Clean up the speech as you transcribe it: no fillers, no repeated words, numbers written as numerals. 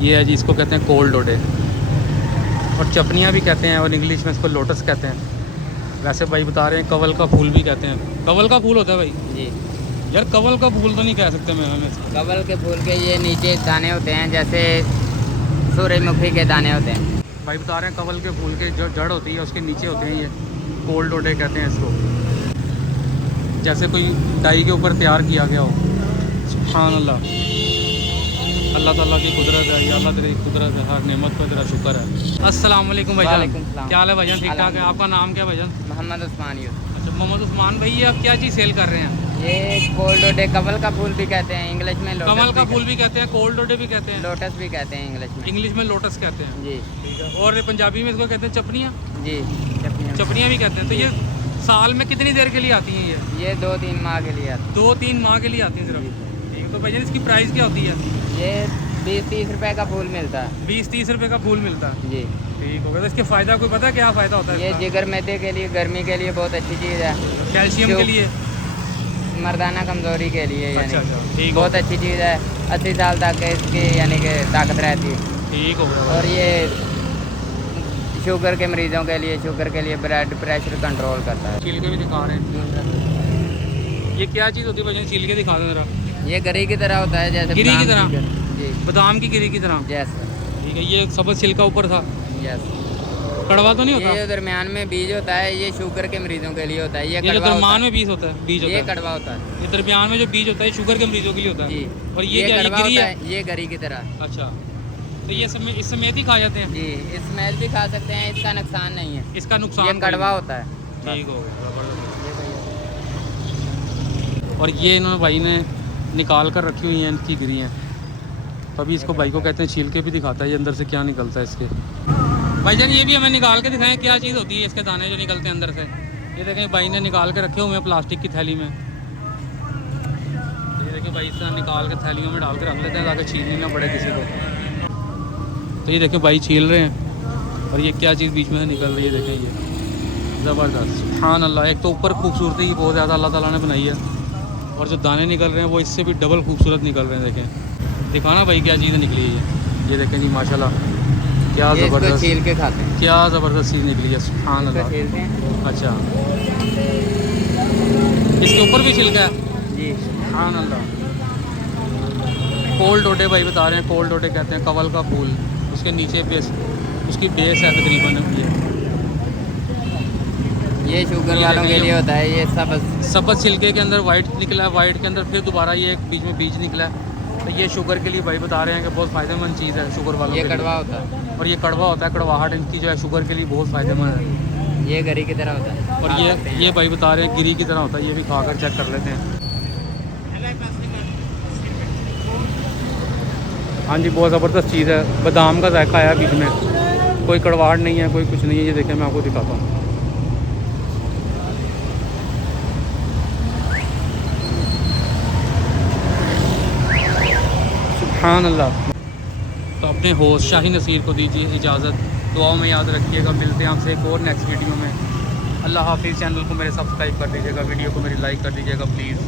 ये है जी, इसको कहते हैं कोल्ड डोडे, और चपनियाँ भी कहते हैं, और इंग्लिश में इसको लोटस कहते हैं। वैसे भाई बता रहे हैं कवल का फूल भी कहते हैं। कवल का फूल होता है भाई? जी। यार कवल का फूल तो नहीं कह सकते मैं हमें इसको। कवल के फूल के ये नीचे दाने होते हैं, जैसे सूरजमुखी के दाने होते हैं। भाई बता रहे हैं कवल के फूल के जो जड़ होती है उसके नीचे होते हैं ये कोल्ड डोडे कहते हैं इसको। जैसे कोई डाई के ऊपर तैयार किया गया हो। सुभान अल्लाह, अल्लाह ताला की कुदरत है, या अल्लाह तेरी कुदरत है, हर नेमत पर तेरा शुक्र है। अस्सलाम वालेकुम भाईजान। वालेकुम सलाम। क्या हाल है भाईजान? ठीक ठाक है? आपका नाम क्या है भाईजान? मोहम्मद उस्मान यूसुफ। अच्छा, मोहम्मद उस्मान भाई, ये आप क्या चीज़ सेल कर रहे हैं? ये कोल्ड डोडे कवल का फूल भी कहते हैं इंग्लिश में, लोटस कमल का भी फूल भी कहते हैं, कोल्ड डोडे भी कहते हैं, लोटस भी कहते हैं इंग्लिश में। इंग्लिश में लोटस कहते हैं। जी ठीक है, और पंजाबी में इसको कहते हैं चपनियाँ। जी। चटनियाँ। चपनियाँ भी कहते हैं। तो ये साल में कितनी देर के लिए आती हैं ये 2-3 माह के लिए आते 2-3 माह के लिए आती हैं सिर्फ। ठीक है, तो भाईजान इसकी प्राइस क्या होती है? हैं। ये 20-30 रुपए का फूल मिलता है। 20-30 रुपए का फूल मिलता है। जी। ठीक होगा। तो इसके फ़ायदा कोई पता है क्या फ़ायदा होता है ये इसका? जिगर मैदे के लिए, गर्मी के लिए बहुत अच्छी चीज़ है। कैल्शियम के लिए। मर्दाना कमजोरी के लिए, यानी अच्छा, ठीक बहुत अच्छी चीज़ है। 80 साल तक इसकी यानी कि ताकत रहती है। ठीक हो गया। और ये शुगर के मरीजों के लिए, शुगर के लिए, ब्लड प्रेशर कंट्रोल करता है। छिलके भी दिखा रहे हैं। ये क्या चीज़ होती है भाई? छिलके दिखा दो जरा। ये गरी की तरह होता है, जैसे गिरी की बादाम तरह? जी। बादाम की गिरी की तरह। यस ठीक है, ये सबज छिलका ऊपर था। यस। कड़वा तो नहीं होता? ये दरमियान में बीज होता है, ये शुगर के मरीजों के लिए होता है। ये जो कड़वा होता दरमियान है। में बीज होता है, बीज होता ये है। कड़वा होता है। ये दरमियान में जो बीज होता है शुगर के मरीजों के लिए होता है। जी। और ये क्या, ये कड़वा गिरी होता है? ये गरी की तरह। अच्छा, तो ये इस समेत ही खा जाते हैं? जी, स्मेल भी खा सकते हैं, इसका नुकसान नहीं है। इसका नुकसान ये कोई कड़वा नहीं। होता है। ठीक हो गया, ज़बरदस्त। ये भैया। और ये इन्होंने भाई ने निकाल कर रखी हुई हैं इनकी गिरियाँ। तभी इसको भाई को कहते हैं छील के भी दिखाता है ये अंदर से क्या निकलता है इसके। भाईजान ये भी हमें निकाल के दिखाएं क्या चीज़ होती है इसके दाने जो निकलते हैं अंदर से। ये देखें भाई ने निकाल के रखे हुए हैं प्लास्टिक की थैली में। तो ये देखिए भाई इस तरह निकाल के थैलियों में डाल के रख लेते हैं ताकि छीलनी ना पड़े किसी को। तो ये देखें भाई छील रहे हैं, और ये क्या चीज़ बीच में से निकल रही है, देखें ये ज़बरदस्त। सुभान अल्लाह, एक तो ऊपर खूबसूरती ही बहुत ज़्यादा अल्लाह ताला ने बनाई है, और जो दाने निकल रहे हैं वो इससे भी डबल खूबसूरत निकल रहे हैं। देखें, दिखाना भाई क्या चीज़ निकली है ये देखें जी, माशाल्लाह क्या ज़बरदस्त, छील के खाते हैं। क्या ज़बरदस्त चीज़ निकली है। सुभान अल्लाह। छीलते हैं। अच्छा, इसके ऊपर भी छिलका है? जी। सुभान अल्लाह। कोल्ड डोडे भाई बता रहे हैं, कोल्ड डोडे कहते हैं कवल का फूल। उसके नीचे बेस, उसकी बेस है तकरीबन ये शुगर वालों के लिए होता है। ये सब सब्ज़ छिलके के अंदर वाइट निकला है, वाइट के अंदर फिर दोबारा ये बीच में बीज निकला है। तो ये शुगर के लिए भाई बता रहे हैं कि बहुत फ़ायदेमंद चीज़ है शुगर वालों के लिए। कड़वा होता है। और ये कड़वा होता है, कड़वाहट इनकी जो है शुगर के लिए बहुत फ़ायदेमंद है। ये गरी की तरह होता है। और ये भाई बता रहे हैं गिरी की तरह होता है। ये भी खाकर चेक कर लेते हैं। हाँ जी, बहुत ज़बरदस्त चीज़ है। बादाम का जायका आया बीच में, कोई कड़वाहट नहीं है, कोई कुछ नहीं है। ये देखें, मैं आपको दिखाता हूँ। सुभान अल्लाह। तो अपने होस्ट शाही नसीर को दीजिए इजाज़त, दुआओं में याद रखिएगा। मिलते हैं आपसे एक और नेक्स्ट वीडियो में। अल्लाह हाफिज़। चैनल को मेरे सब्सक्राइब कर दीजिएगा, वीडियो को मेरी लाइक कर दीजिएगा प्लीज़।